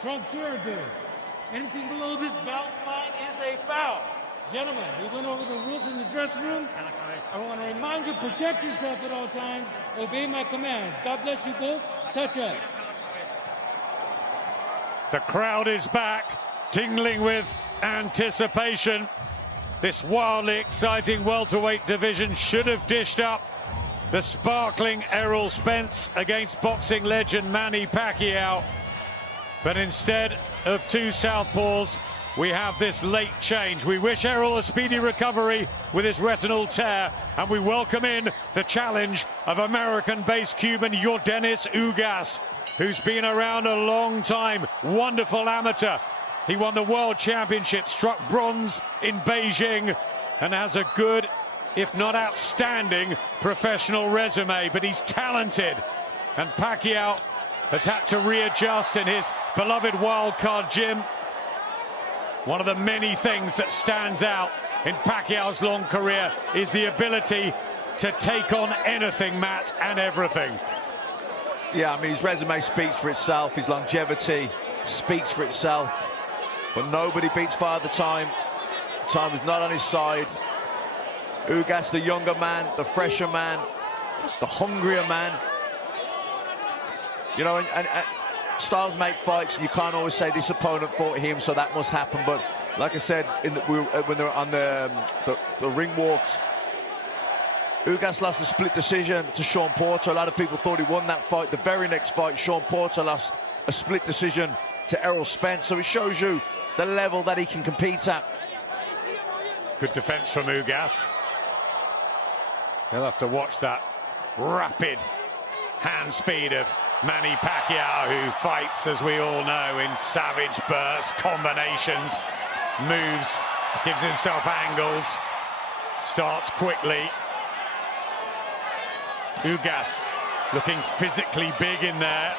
Trunks here are good. Anything below this belt line is a foul. Gentlemen, we went over the rules in the dressing room. I want to remind you, protect yourself at all times. Obey my commands. God bless you both. Touch up. The crowd is back, tingling with anticipation. This wildly exciting welterweight division should have dished up the sparkling Errol Spence against boxing legend Manny Pacquiao. But instead of two southpaws, we have this late change. We wish Errol a speedy recovery with his retinal tear, and we welcome in the challenge of American-based Cuban Yordenis Ugas, who's been around a long time. Wonderful amateur. He won the World Championship, struck bronze in Beijing, and has a good, if not outstanding, professional resume. But he's talented, and Pacquiao has had to readjust in his beloved wildcard gym. One of the many things that stands out in Pacquiao's long career is the ability to take on anything, Matt, and everything. Yeah, I mean, his resume speaks for itself. His longevity speaks for itself. But nobody beats Father Time. Time is not on his side. Ugas, the younger man, the fresher man, the hungrier man. You know, and styles make fights. You can't always say this opponent fought him, so that must happen. But like I said, when they were on the ring walks, Ugas lost a split decision to Sean Porter. A lot of people thought he won that fight. The very next fight, Sean Porter lost a split decision to Errol Spence. So it shows you the level that he can compete at. Good defense from Ugas. He'll have to watch that rapid hand speed of Manny Pacquiao, who fights, as we all know, in savage bursts, combinations, moves, gives himself angles, starts quickly. Ugas looking physically big in there,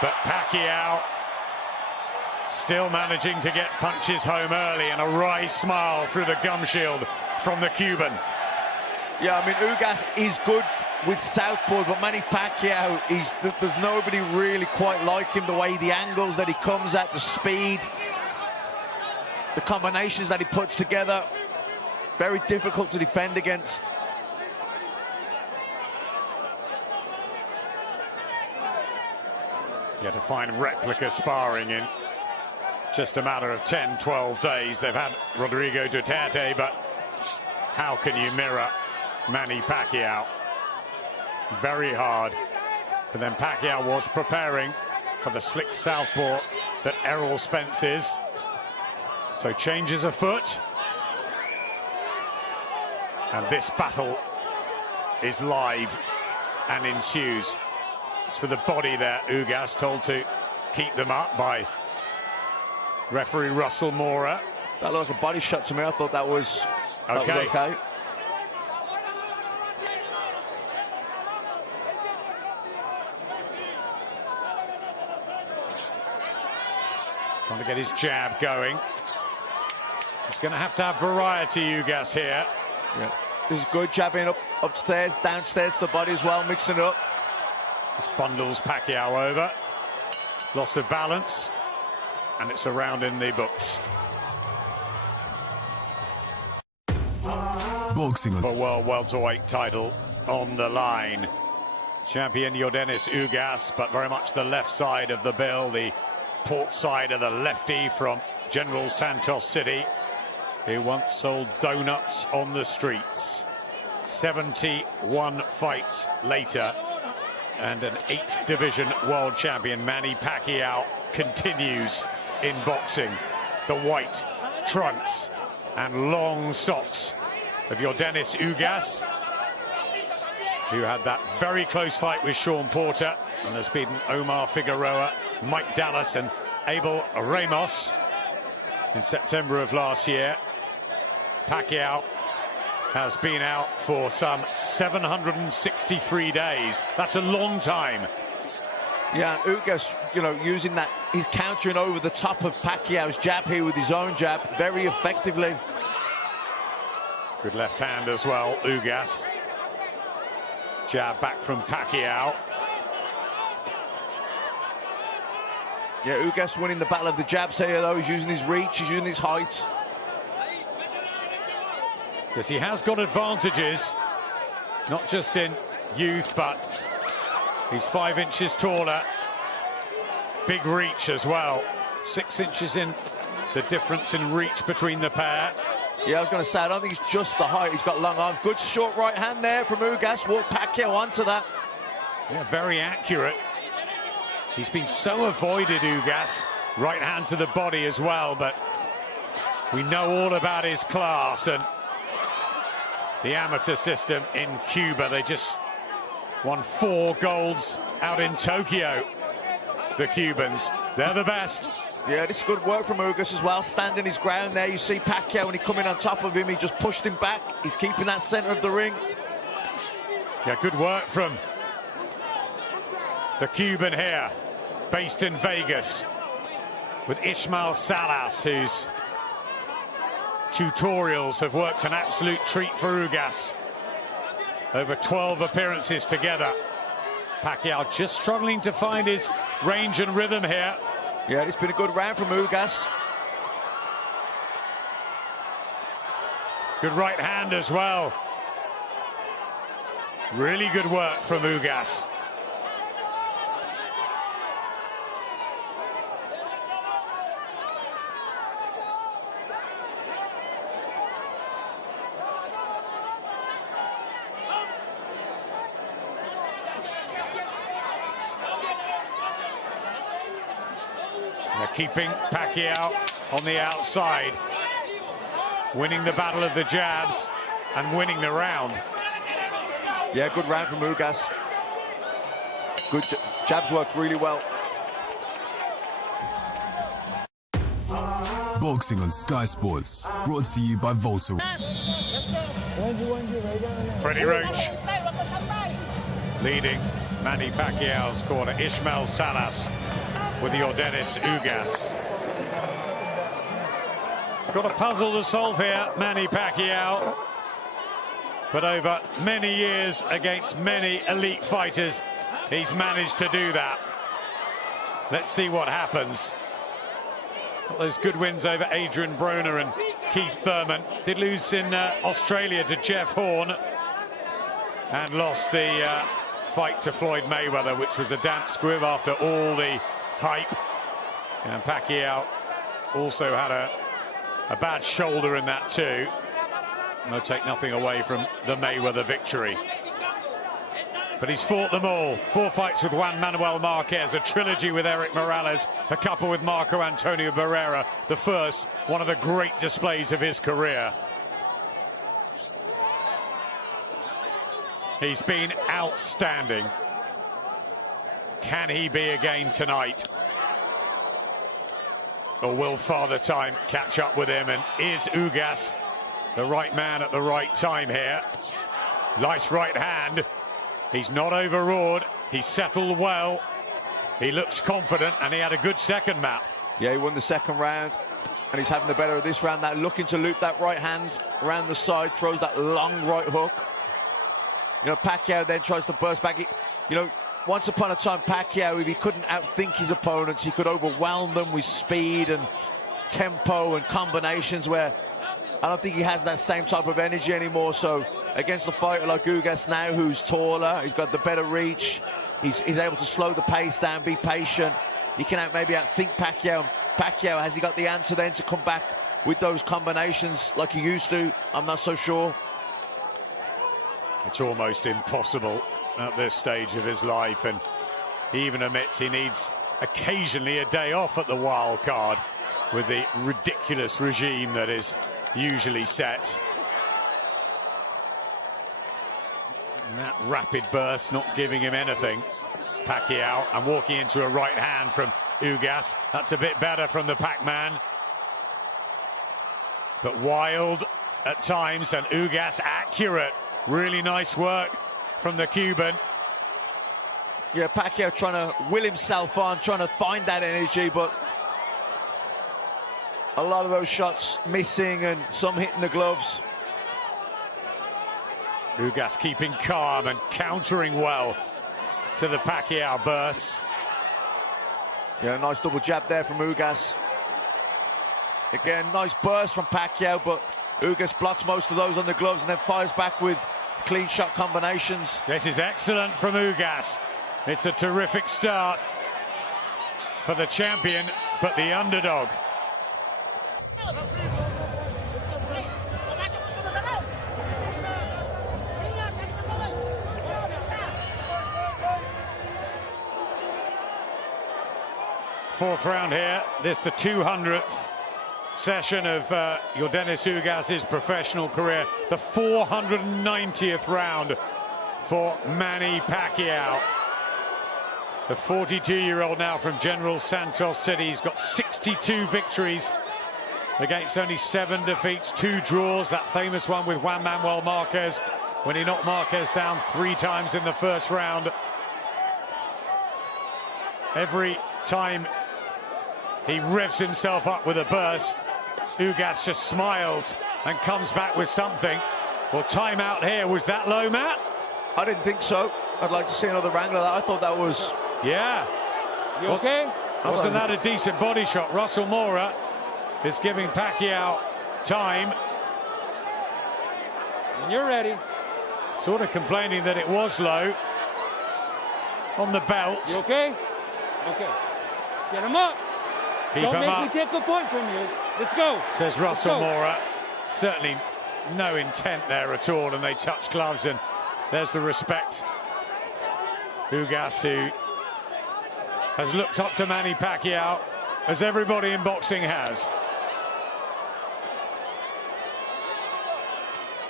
but Pacquiao still managing to get punches home early, and a wry smile through the gum shield from the Cuban. Yeah, I mean, Ugas is good with southpaw, but Manny Pacquiao, there's nobody really quite like him. The way, the angles that he comes at, the speed, the combinations that he puts together, very difficult to defend against. You have to find replica sparring in just a matter of 10, 12 days. They've had Rodrigo Duterte, but how can you mirror Manny Pacquiao? Very hard. But then Pacquiao was preparing for the slick southpaw that Errol Spence is. So changes afoot. And this battle is live and ensues. To the body there, Ugas told to keep them up by referee Russell Mora. That looked like a body shot to me. I thought that was okay. Trying to get his jab going. He's going to have variety, Ugas, here. Yeah. This is good, jabbing upstairs, downstairs to the body as well, mixing it up. This bundles Pacquiao over. Loss of balance. And it's a round in the books. Boxing. For world welterweight title on the line. Champion Yordenis Ugas, but very much the left side of the bill. The port side of the lefty from General Santos City, who once sold donuts on the streets. 71 fights later, and an 8-division world champion, Manny Pacquiao, continues in boxing. The white trunks and long socks of Yordenis Ugas, who had that very close fight with Sean Porter and has beaten Omar Figueroa, Mike Dallas and Abel Ramos in September of last year. Pacquiao has been out for some 763 days. That's a long time. Yeah, Ugas, you know, using that, he's countering over the top of Pacquiao's jab here with his own jab very effectively. Good left hand as well, Ugas. Jab back from Pacquiao. Yeah, Ugas winning the battle of the jabs here, though. He's using his reach, he's using his height. Because he has got advantages, not just in youth, but he's 5 inches taller. Big reach as well. 6 inches in the difference in reach between the pair. Yeah, I was going to say, I don't think it's just the height. He's got long arms. Good short right hand there from Ugas. Walked Pacquiao onto that. Yeah, very accurate. He's been so avoided, Ugas. Right hand to the body as well, but we know all about his class and the amateur system in Cuba. They just won 4 golds out in Tokyo, the Cubans. They're the best. Yeah, this is good work from Ugas as well, standing his ground there. You see Pacquiao, when he come in on top of him, he just pushed him back. He's keeping that center of the ring. Yeah, good work from the Cuban here, based in Vegas, with Ismael Salas, whose tutorials have worked an absolute treat for Ugas. Over 12 appearances together. Pacquiao just struggling to find his range and rhythm here. Yeah, it's been a good round from Ugas. Good right hand as well. Really good work from Ugas. They're keeping Pacquiao on the outside, winning the battle of the jabs and winning the round. Yeah, good round from Ugas. Good jabs worked really well. Boxing on Sky Sports, brought to you by welterweight. Freddie Roach leading Manny Pacquiao's corner. Ismael Salas with Yordenis Ugas. He's got a puzzle to solve here, Manny Pacquiao. But over many years against many elite fighters, he's managed to do that. Let's see what happens. Got those good wins over Adrian Broner and Keith Thurman. Did lose in Australia to Jeff Horn. And lost the fight to Floyd Mayweather, which was a damp squib after all the hype. And Pacquiao also had a bad shoulder in that too. No, take nothing away from the Mayweather victory. But he's fought them all. 4 fights with Juan Manuel Marquez, a trilogy with Eric Morales, a couple with Marco Antonio Barrera, the first, one of the great displays of his career. He's been outstanding. Can he be again tonight? Or will Father Time catch up with him? And is Ugas the right man at the right time here? Nice right hand. He's not overawed. He's settled well. He looks confident, and he had a good second, Matt. Yeah, he won the second round, and he's having the better of this round. Now looking to loop that right hand around the side, throws that long right hook. You know, Pacquiao then tries to burst back. You know, once upon a time, Pacquiao, if he couldn't outthink his opponents, he could overwhelm them with speed and tempo and combinations, where I don't think he has that same type of energy anymore. So against a fighter like Ugas now, who's taller, he's got the better reach, he's able to slow the pace down, be patient. He can maybe outthink Pacquiao. Pacquiao, has he got the answer then to come back with those combinations like he used to? I'm not so sure. It's almost impossible at this stage of his life, and he even admits he needs occasionally a day off at the wild card with the ridiculous regime that is usually set. And that rapid burst not giving him anything. Pacquiao, and walking into a right hand from Ugas. That's a bit better from the Pac-Man. But wild at times, and Ugas accurate. Really nice work from the Cuban. Yeah, Pacquiao trying to will himself on, trying to find that energy, but a lot of those shots missing and some hitting the gloves. Ugas keeping calm and countering well to the Pacquiao bursts. Yeah, nice double jab there from Ugas. Again, nice burst from Pacquiao, but Ugas blocks most of those on the gloves and then fires back with clean shot combinations. This is excellent from Ugas. It's a terrific start for the champion, but the underdog. Fourth round here. This the 200th session of Yordenis Ugas' professional career. The 490th round for Manny Pacquiao. The 42-year-old now from General Santos City. He's got 62 victories against only 7 defeats, 2 draws. That famous one with Juan Manuel Marquez when he knocked Marquez down 3 times in the first round. Every time he revs himself up with a burst, Ugas just smiles and comes back with something. Well, time out here. Was that low, Matt? I didn't think so. I'd like to see another angle of that. I thought that was... Yeah. You okay? Wasn't that a decent body shot? Russell Mora is giving Pacquiao time. When you're ready. Sort of complaining that it was low on the belt. You okay? Okay. Get him up. Don't make me take a point from you. Let's go. Says Russell Mora. Certainly no intent there at all, and they touch gloves, and there's the respect. Ugas, who has looked up to Manny Pacquiao, as everybody in boxing has.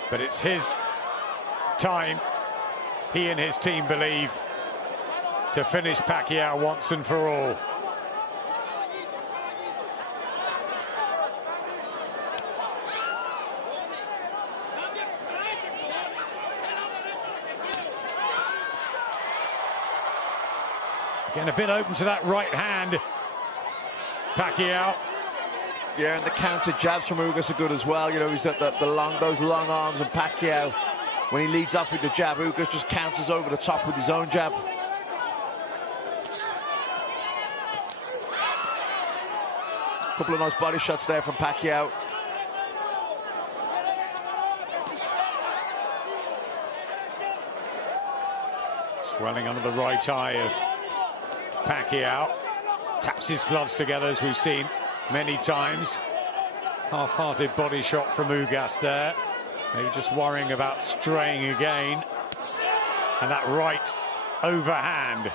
But it's his time, he and his team believe, to finish Pacquiao once and for all. Getting a bit open to that right hand, Pacquiao. Yeah, and the counter jabs from Ugas are good as well. You know, he's got those long arms, and Pacquiao, when he leads off with the jab, Ugas just counters over the top with his own jab. A couple of nice body shots there from Pacquiao. Swelling under the right eye of Pacquiao. Taps his gloves together, as we've seen many times. Half-hearted body shot from Ugas there. Maybe just worrying about straying again. And that right overhand,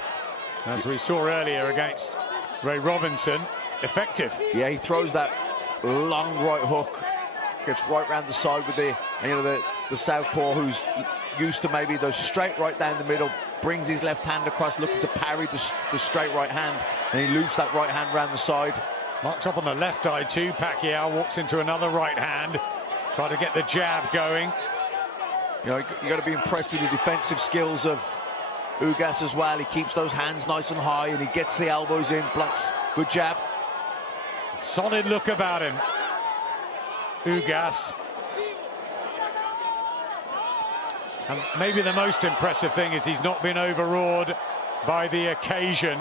as we saw earlier against Ray Robinson, effective. Yeah, he throws that long right hook, gets right round the side with the southpaw, who's used to maybe those straight right down the middle, brings his left hand across, looking to parry the straight right hand, and he loops that right hand round the side. Marks up on the left eye too. Pacquiao walks into another right hand, try to get the jab going. You know, you got to be impressed with the defensive skills of Ugas as well. He keeps those hands nice and high, and he gets the elbows in, blocks. Good jab. Solid look about him, Ugas. And maybe the most impressive thing is he's not been overawed by the occasion.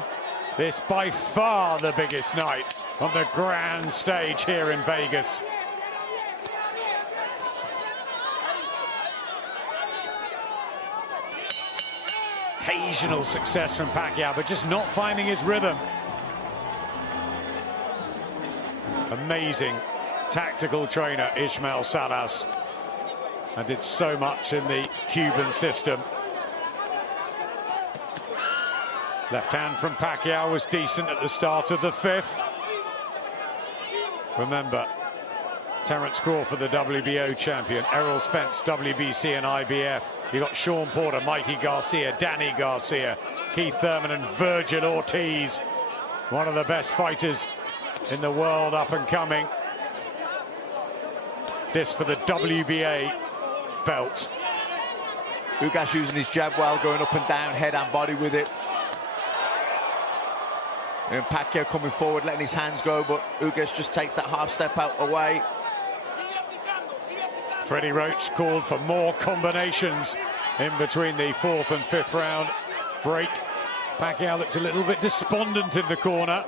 This by far the biggest night on the grand stage here in Vegas. Occasional success from Pacquiao, but just not finding his rhythm. Amazing tactical trainer Ismael Salas, and did so much in the Cuban system. Left hand from Pacquiao was decent at the start of the 5th. Remember, Terence Crawford, the WBO champion, Errol Spence, WBC and IBF. You got Sean Porter, Mikey Garcia, Danny Garcia, Keith Thurman and Virgil Ortiz. One of the best fighters in the world, up and coming. This for the WBA belt. Ugas using his jab well, going up and down, head and body with it. And Pacquiao coming forward, letting his hands go, but Ugas just takes that half step out away. Freddie Roach called for more combinations in between the 4th and 5th round break. Pacquiao looked a little bit despondent in the corner.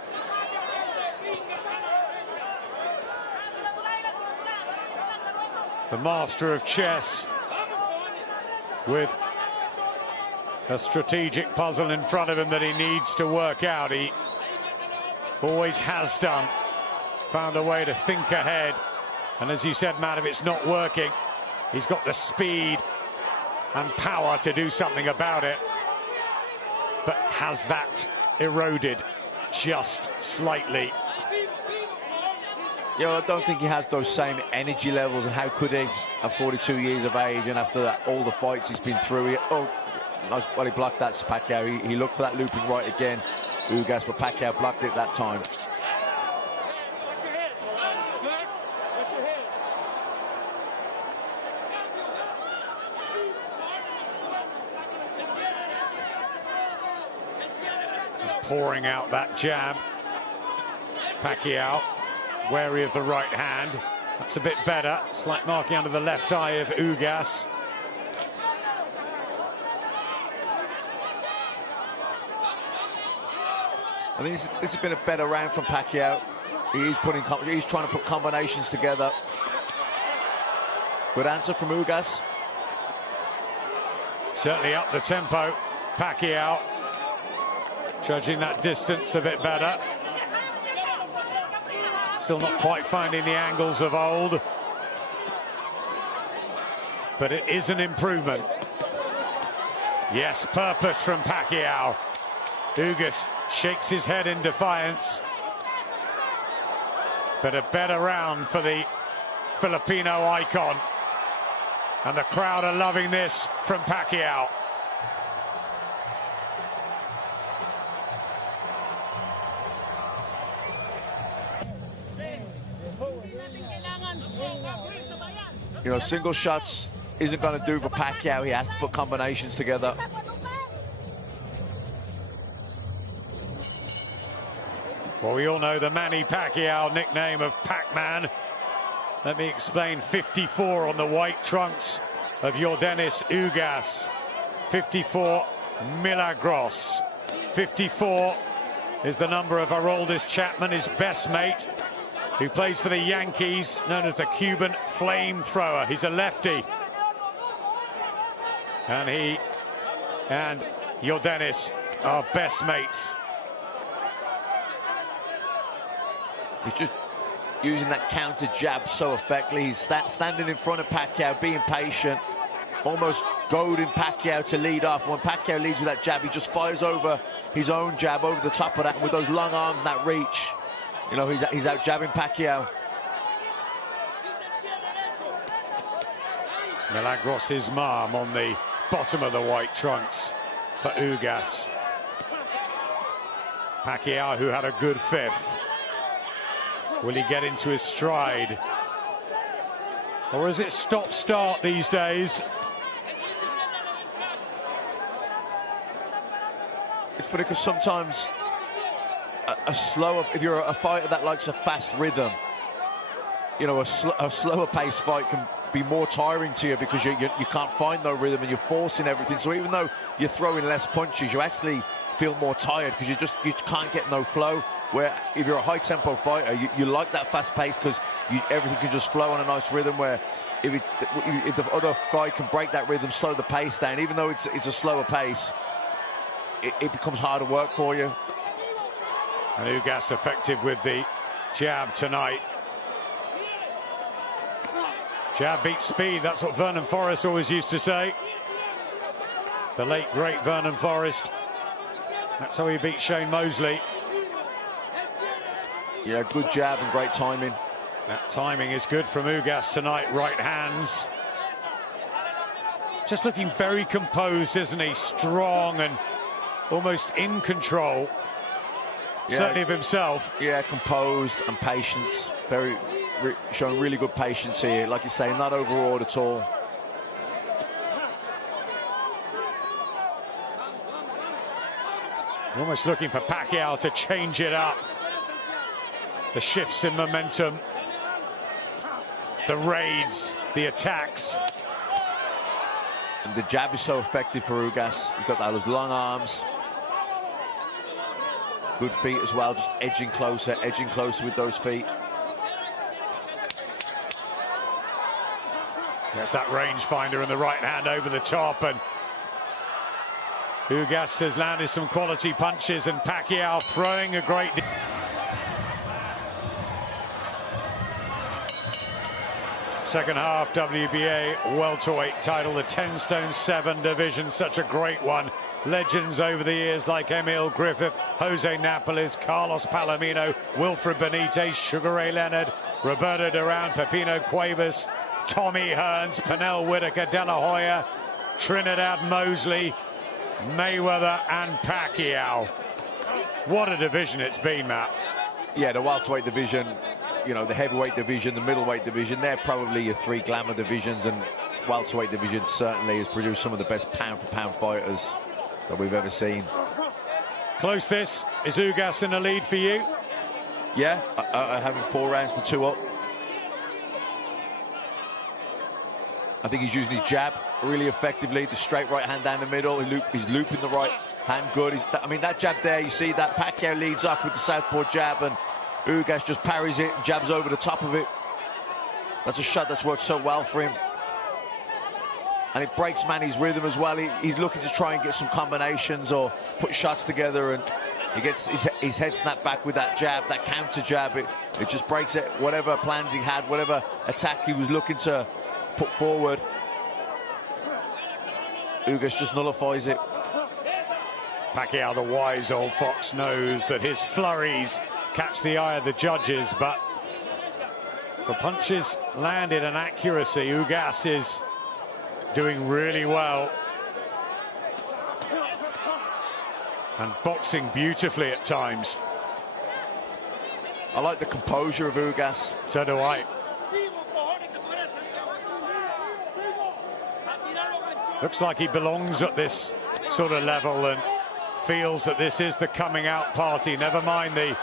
the master of chess, with a strategic puzzle in front of him that he needs to work out. He always has done. Found a way to think ahead. And as you said, Matt, if it's not working, he's got the speed and power to do something about it. But has that eroded just slightly? Yeah, I don't think he has those same energy levels, and how could he at 42 years of age and after that, all the fights he's been through? Oh, well, he blocked that, Pacquiao. He looked for that looping right again, Ugas, but Pacquiao blocked it that time. He's pouring out that jab. Pacquiao wary of the right hand. That's a bit better. Slight marking under the left eye of Ugas. I think this has been a better round from Pacquiao. He's trying to put combinations together. Good answer from Ugas. Certainly up the tempo. Pacquiao judging that distance a bit better. Still not quite finding the angles of old, but it is an improvement. Yes, purpose from Pacquiao. Ugas shakes his head in defiance, but a better round for the Filipino icon, and the crowd are loving this from Pacquiao. You know, single shots isn't going to do for Pacquiao. He has to put combinations together. Well, we all know the Manny Pacquiao nickname of Pac-Man. Let me explain. 54 on the white trunks of Yordenis Ugas. 54, Milagros. 54 is the number of our oldest Chapman, his best mate, who plays for the Yankees, known as the Cuban flamethrower. He's a lefty. And he and Yordenis are best mates. He's just using that counter jab so effectively. He's standing in front of Pacquiao, being patient, almost goading Pacquiao to lead off. When Pacquiao leads with that jab, he just fires over his own jab, over the top of that, and with those long arms and that reach, you know, he's out jabbing Pacquiao. Milagros' mom on the bottom of the white trunks for Ugas. Pacquiao, who had a good fifth. Will he get into his stride? Or is it stop-start these days? It's funny because sometimes if you're a fighter that likes a fast rhythm, you know, a slower paced fight can be more tiring to you because you can't find no rhythm and you're forcing everything. So even though you're throwing less punches, you actually feel more tired because you can't get no flow. Where if you're a high tempo fighter, you like that fast pace because everything can just flow on a nice rhythm. Where if the other guy can break that rhythm, slow the pace down, even though it's a slower pace, it becomes harder work for you. And Ugas effective with the jab tonight. Jab beats speed, that's what Vernon Forrest always used to say. The late, great Vernon Forrest. That's how he beat Shane Mosley. Yeah, good jab and great timing. That timing is good from Ugas tonight, right hands. Just looking very composed, isn't he? Strong and almost in control. Yeah, certainly of himself. Yeah, composed and patience. Showing really good patience here. Like you say, not overawed at all. Almost looking for Pacquiao to change it up. The shifts in momentum, the raids, the attacks. And the jab is so effective for Ugas. He's got those long arms. Good feet as well, just edging closer with those feet. There's that rangefinder and the right hand over the top, and Ugas has landed some quality punches, and Pacquiao throwing a great... Second half WBA welterweight title, the 10 stone 7 division, such a great one. Legends over the years like Emil Griffith, Jose Napoles, Carlos Palomino, Wilfred Benitez, Sugar Ray Leonard, Roberto Duran, Pepino Cuevas, Tommy Hearns, Pernell Whitaker, De La Hoya, Trinidad Mosley, Mayweather and Pacquiao. What a division it's been, Matt. Yeah, the welterweight division, you know, the heavyweight division, the middleweight division, they're probably your 3 glamour divisions, and welterweight division certainly has produced some of the best pound-for-pound fighters that we've ever seen. Close this. Is Ugas in the lead for you? Yeah, having 4 rounds to 2 up. I think he's using his jab really effectively, the straight right hand down the middle. He's looping the right hand good. I mean, that jab there, you see that Pacquiao leads off with the southpaw jab, and Ugas just parries it and jabs over the top of it. That's a shot that's worked so well for him. And it breaks Manny's rhythm as well. He's looking to try and get some combinations or put shots together, and he gets his head snapped back with that jab, that counter jab. It just breaks it, whatever plans he had, whatever attack he was looking to put forward. Ugas just nullifies it. Pacquiao, the wise old fox, knows that his flurries catch the eye of the judges, but the punches landed and accuracy, Ugas is doing really well and boxing beautifully at times. I like the composure of Ugas. So do I. Looks like he belongs at this sort of level and feels that this is the coming out party. Never mind the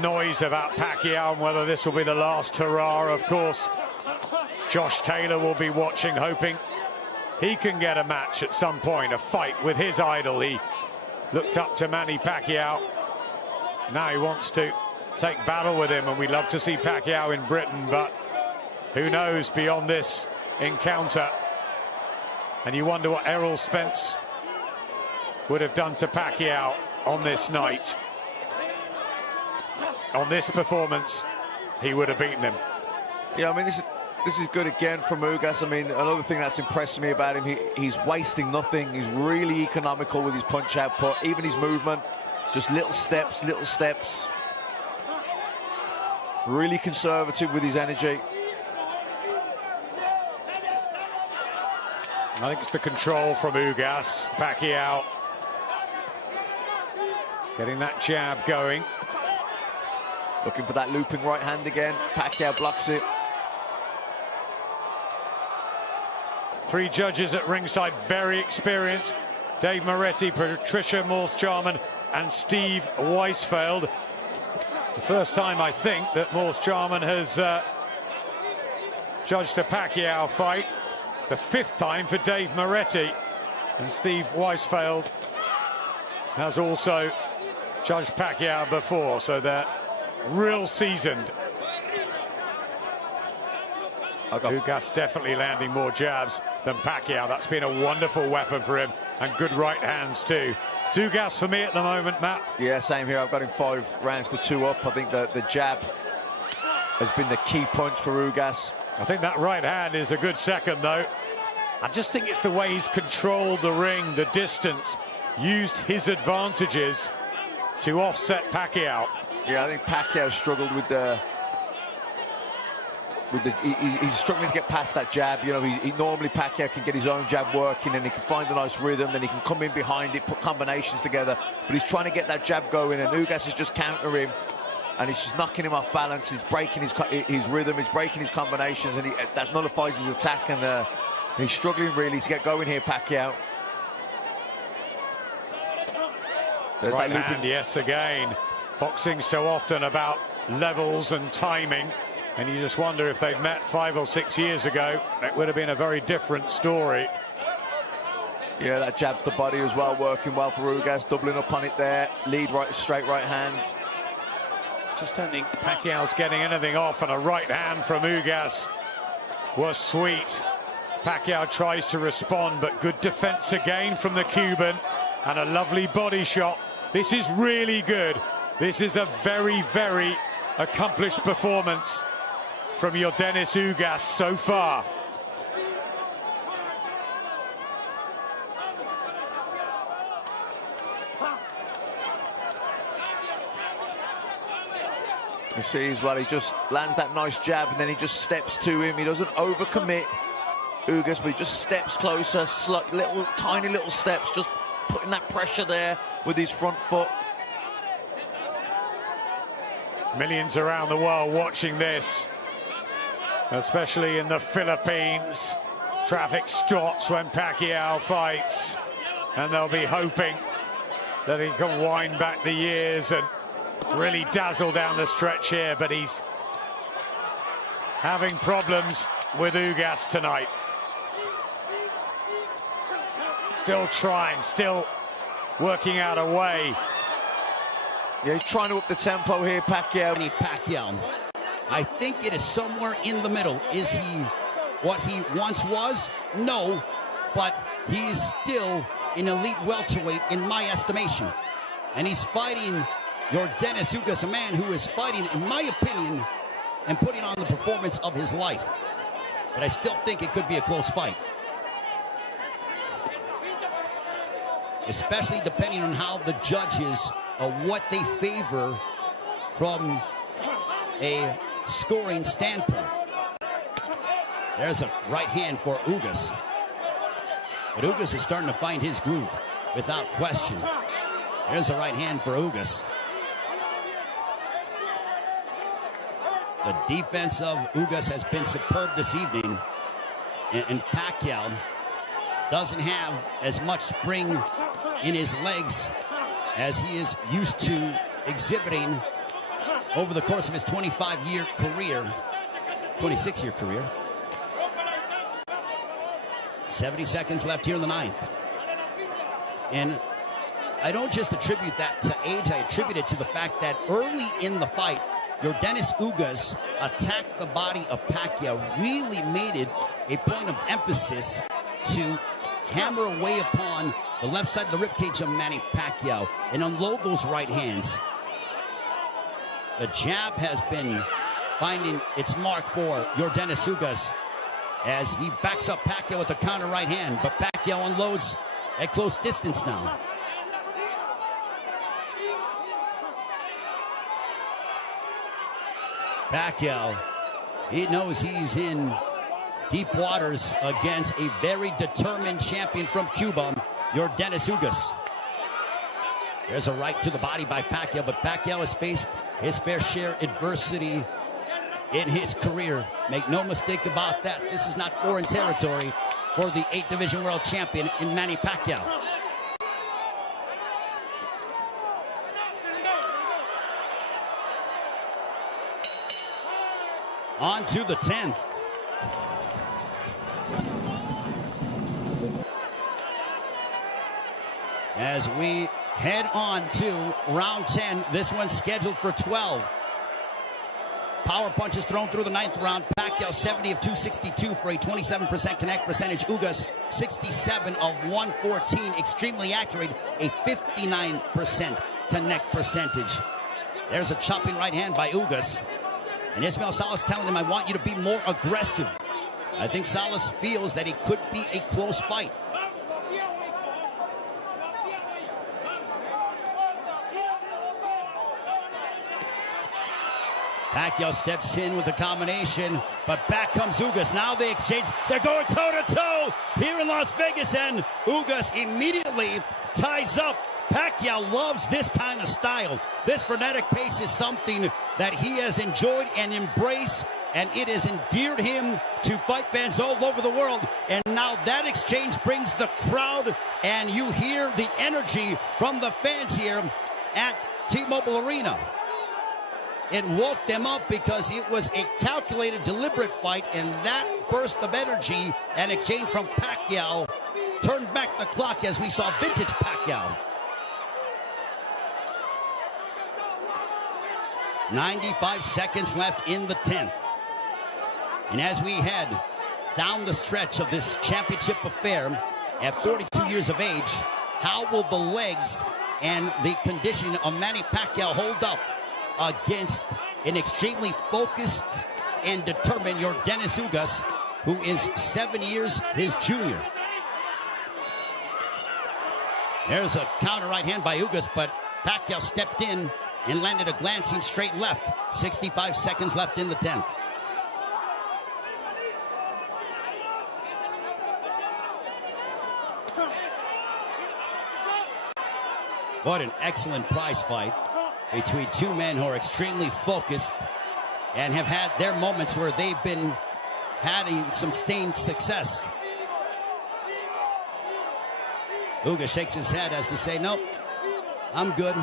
noise about Pacquiao and whether this will be the last hurrah. Of course, Josh Taylor will be watching, hoping he can get a match at some point, a fight with his idol. He looked up to Manny Pacquiao. Now he wants to take battle with him, and we'd love to see Pacquiao in Britain, but who knows beyond this encounter. And you wonder what Errol Spence would have done to Pacquiao on this night. On this performance, he would have beaten him. Yeah, I mean, this is good again from Ugas. I mean, another thing that's impressed me about him, he's wasting nothing. He's really economical with his punch output, even his movement. Just little steps, little steps. Really conservative with his energy. I think it's the control from Ugas. Pacquiao getting that jab going. Looking for that looping right hand again. Pacquiao blocks it. 3 judges at ringside, very experienced. Dave Moretti, Patricia Morse-Jarman and Steve Weisfeld. The first time, I think, that Morse-Jarman has judged a Pacquiao fight. The 5th time for Dave Moretti. And Steve Weisfeld has also judged Pacquiao before, so they're real seasoned. Ugas definitely landing more jabs than Pacquiao. That's been a wonderful weapon for him, and good right hands too. Ugas for me at the moment, Matt. Yeah, same here. I've got him 5 rounds to 2 up. I think that the jab has been the key punch for Ugas. I think that right hand is a good second, though. I just think it's the way he's controlled the ring, the distance, used his advantages to offset Pacquiao. Yeah, I think Pacquiao struggled with the... he's struggling to get past that jab. You know, he normally Pacquiao can get his own jab working, and he can find a nice rhythm, then he can come in behind it, put combinations together. But he's trying to get that jab going, and Ugas is just countering him, and he's just knocking him off balance. He's breaking his rhythm, he's breaking his combinations, and that nullifies his attack. And he's struggling really to get going here, Pacquiao. Right hand, yes, again. Boxing so often about levels and timing. And you just wonder if they'd met 5 or 6 years ago, it would have been a very different story. Yeah, that jabs the body as well, working well for Ugas, doubling up on it there. Lead right, straight right hand. Just don't think Pacquiao's getting anything off, and a right hand from Ugas was sweet. Pacquiao tries to respond, but good defense again from the Cuban, and a lovely body shot. This is really good. This is a very, very accomplished performance from Yordenis Ugas so far. You see as well, he just lands that nice jab and then he just steps to him. He doesn't overcommit, Ugas, but he just steps closer, tiny little steps, just putting that pressure there with his front foot. Millions around the world watching this, especially in the Philippines. Traffic stops when Pacquiao fights, and they'll be hoping that he can wind back the years and really dazzle down the stretch here, but he's having problems with Ugas tonight. Still trying, still working out a way. Yeah, he's trying to up the tempo here, Pacquiao. Manny Pacquiao. I think it is somewhere in the middle. Is he what he once was? No, but he is still an elite welterweight in my estimation. And he's fighting Yordenis Ugas, a man who is fighting, in my opinion, and putting on the performance of his life. But I still think it could be a close fight. Especially depending on how the judges, what they favor from a scoring standpoint. There's a right hand for Ugas. But Ugas is starting to find his groove, without question. There's a right hand for Ugas. The defense of Ugas has been superb this evening. And Pacquiao doesn't have as much spring in his legs as he is used to exhibiting over the course of his 25-year career, 26-year career. 70 seconds left here in the ninth. And I don't just attribute that to age, I attribute it to the fact that early in the fight, Yordenis Ugas attacked the body of Pacquiao, really made it a point of emphasis to hammer away upon the left side of the ribcage of Manny Pacquiao and unload those right hands. The jab has been finding its mark for Yordenis Ugas as he backs up Pacquiao with a counter right hand, but Pacquiao unloads at close distance now. Pacquiao, he knows he's in deep waters against a very determined champion from Cuba, Yordenis Ugas. There's a right to the body by Pacquiao, but Pacquiao has faced his fair share of adversity in his career. Make no mistake about that. This is not foreign territory for the 8th Division World Champion in Manny Pacquiao. On to the 10th. As we head on to round 10, this one's scheduled for 12. Power punches thrown through the 9th round. Pacquiao 70 of 262 for a 27% connect percentage. Ugas 67 of 114, extremely accurate, a 59% connect percentage. There's a chopping right hand by Ugas. And Ismael Salas telling him, I want you to be more aggressive. I think Salas feels that it could be a close fight. Pacquiao steps in with a combination, but back comes Ugas. Now they exchange. They're going toe-to-toe here in Las Vegas, and Ugas immediately ties up. Pacquiao loves this kind of style. This frenetic pace is something that he has enjoyed and embraced, and it has endeared him to fight fans all over the world. And now that exchange brings the crowd, and you hear the energy from the fans here at T-Mobile Arena. It woke them up because it was a calculated, deliberate fight, and that burst of energy and exchange from Pacquiao turned back the clock as we saw vintage Pacquiao. 95 seconds left in the 10th. And as we head down the stretch of this championship affair at 42 years of age. How will the legs and the conditioning of Manny Pacquiao hold up against an extremely focused and determined Yordenis Ugas, who is 7 years his junior? There's a counter right hand by Ugas, but Pacquiao stepped in and landed a glancing straight left. 65 seconds left in the 10th. What an excellent prize fight between two men who are extremely focused and have had their moments where they've been having some sustained success. Ugas shakes his head as to say, nope, I'm good.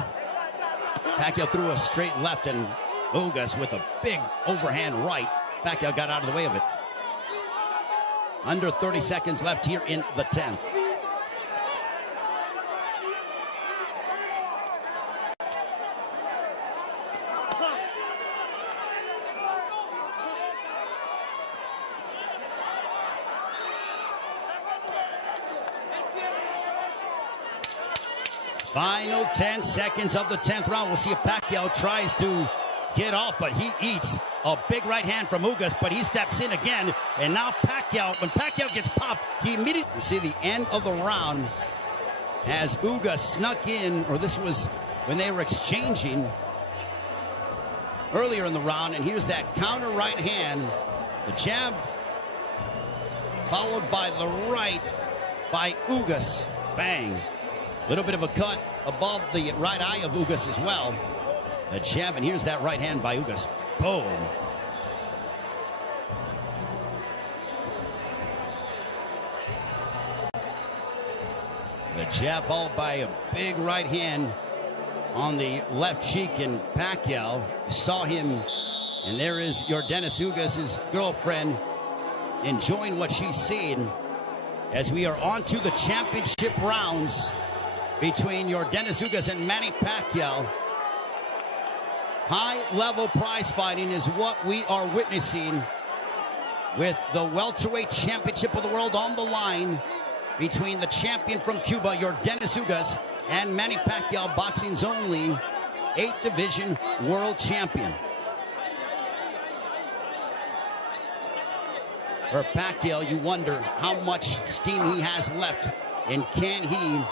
Pacquiao threw a straight left, and Ugas with a big overhand right. Pacquiao got out of the way of it. Under 30 seconds left here in the 10th. Final 10 seconds of the 10th round. We'll see if Pacquiao tries to get off, but he eats a big right hand from Ugas, but he steps in again. And now Pacquiao, when Pacquiao gets popped, he immediately, you see the end of the round as Ugas snuck in, or this was when they were exchanging earlier in the round. And here's that counter right hand, the jab followed by the right by Ugas. Bang. Little bit of a cut above the right eye of Ugas as well. A jab, and here's that right hand by Ugas. Boom. The jab followed by a big right hand on the left cheek, and Pacquiao saw him, and there is Yordenis Ugas' girlfriend enjoying what she's seen as we are on to the championship rounds between Yordenis Ugas and Manny Pacquiao. High-level prize fighting is what we are witnessing, with the welterweight championship of the world on the line between the champion from Cuba, Yordenis Ugas, and Manny Pacquiao, boxing's only 8th division world champion. For Pacquiao, you wonder how much steam he has left, and can he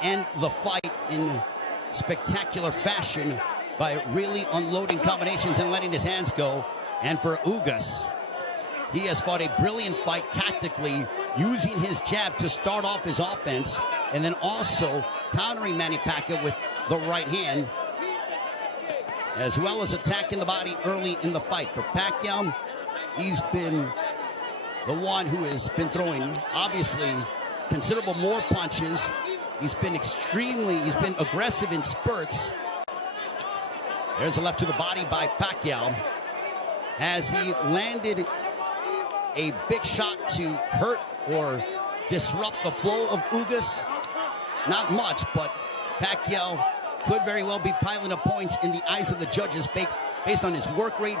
end the fight in spectacular fashion by really unloading combinations and letting his hands go. And for Ugas, he has fought a brilliant fight tactically, using his jab to start off his offense, and then also countering Manny Pacquiao with the right hand, as well as attacking the body early in the fight. For Pacquiao, he's been the one who has been throwing, obviously, considerable more punches. He's been aggressive in spurts. There's a left to the body by Pacquiao as he landed a big shot to hurt or disrupt the flow of Ugas. Not much, but Pacquiao could very well be piling up points in the eyes of the judges based on his work rate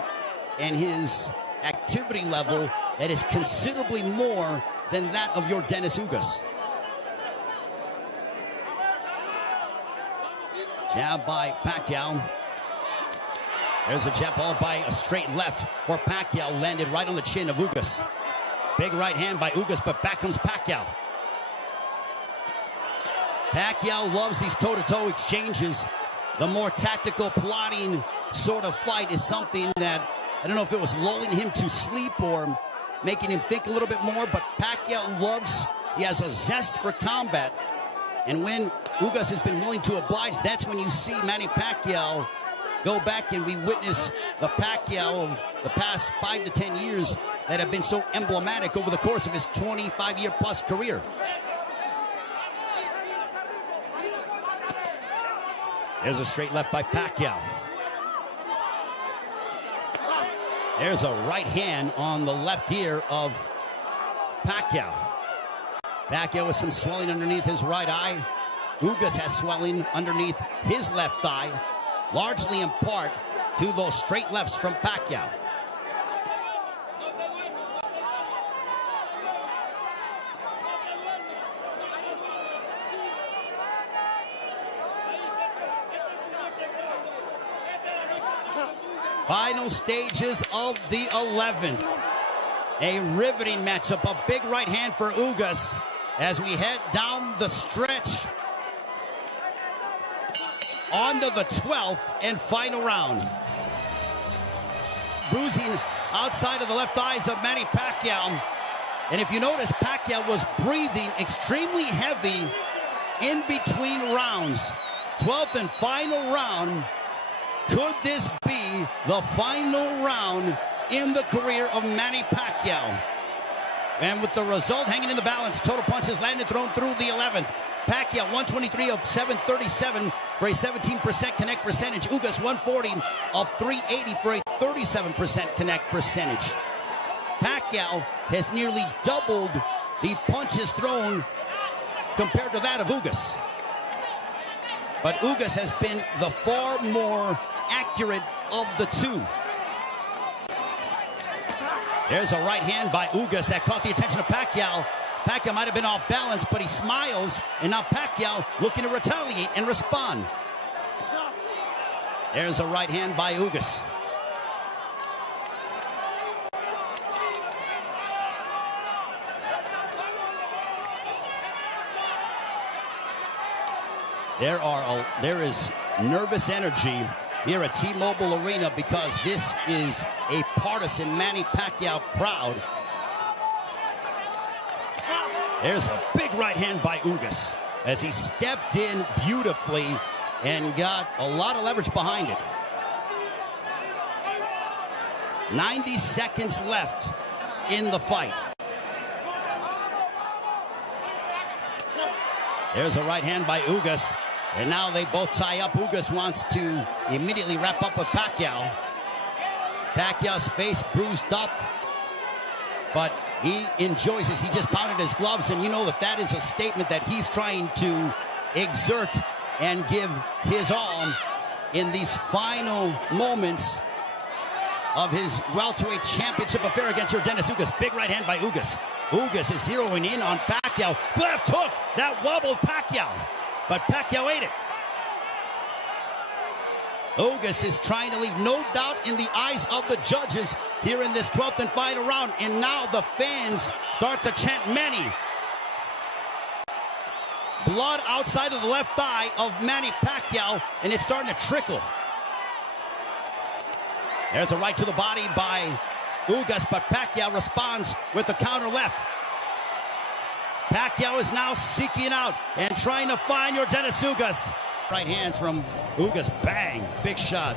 and his activity level that is considerably more than that of Yordenis Ugas. Jab by Pacquiao. There's a jab followed by a straight left for Pacquiao, landed right on the chin of Ugas. Big right hand by Ugas, but back comes Pacquiao. Pacquiao loves these toe-to-toe exchanges. The more tactical, plotting sort of fight is something that, I don't know if it was lulling him to sleep or making him think a little bit more, but Pacquiao loves, he has a zest for combat. And when Ugas has been willing to oblige, that's when you see Manny Pacquiao go back, and we witness the Pacquiao of the past 5 to 10 years that have been so emblematic over the course of his 25-year-plus career. There's a straight left by Pacquiao. There's a right hand on the left ear of Pacquiao. Pacquiao with some swelling underneath his right eye. Ugas has swelling underneath his left eye, largely in part to those straight lefts from Pacquiao. Final stages of the 11th. A riveting matchup, a big right hand for Ugas as we head down the stretch onto the 12th and final round. Bruising outside of the left eyes of Manny Pacquiao. And if you notice, Pacquiao was breathing extremely heavy in between rounds. 12th and final round. Could this be the final round in the career of Manny Pacquiao? And with the result hanging in the balance, total punches landed, thrown through the 11th. Pacquiao 123 of 737 for a 17% connect percentage. Ugas 140 of 380 for a 37% connect percentage. Pacquiao has nearly doubled the punches thrown compared to that of Ugas. But Ugas has been the far more accurate of the two. There's a right hand by Ugas that caught the attention of Pacquiao. Pacquiao might have been off balance, but he smiles, and now Pacquiao looking to retaliate and respond. There's a right hand by Ugas. There is nervous energy here at T-Mobile Arena because this is a partisan Manny Pacquiao crowd. There's a big right hand by Ugas as he stepped in beautifully and got a lot of leverage behind it. 90 seconds left in the fight. There's a right hand by Ugas. And now they both tie up. Ugas wants to immediately wrap up with Pacquiao. Pacquiao's face bruised up, but he enjoys this. He just pounded his gloves, and you know that is a statement that he's trying to exert and give his all in these final moments of his welterweight championship affair against Yordenis Ugas. Big right hand by Ugas. Ugas is zeroing in on Pacquiao. Left hook that wobbled Pacquiao, but Pacquiao ate it. Ugas is trying to leave no doubt in the eyes of the judges here in this 12th and final round. And now the fans start to chant Manny. Blood outside of the left thigh of Manny Pacquiao, and it's starting to trickle. There's a right to the body by Ugas, but Pacquiao responds with a counter left. Pacquiao is now seeking out and trying to find Yordenis Ugas. Right hands from Ugas, bang, big shot.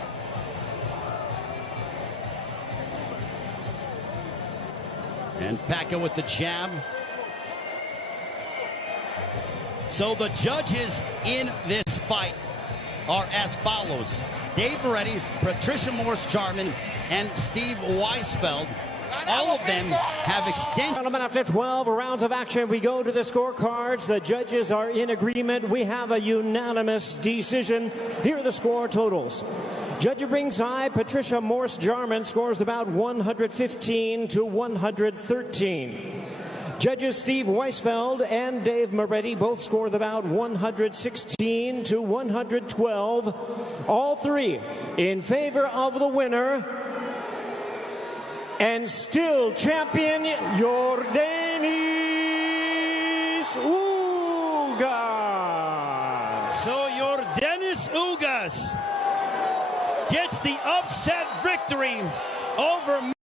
And Pacquiao with the jab. So the judges in this fight are as follows: Dave Moretti, Patricia Morris-Jarman, and Steve Weisfeld. All of them have extended. Gentlemen, after 12 rounds of action, we go to the scorecards. The judges are in agreement. We have a unanimous decision. Here are the score totals. Judge at ringside, Patricia Morris-Jarman scores the bout 115 to 113. Judges Steve Weisfeld and Dave Moretti both score the bout 116 to 112. All three in favor of the winner and still champion Yordenis Ugas. So Yordenis Ugas gets the upset victory over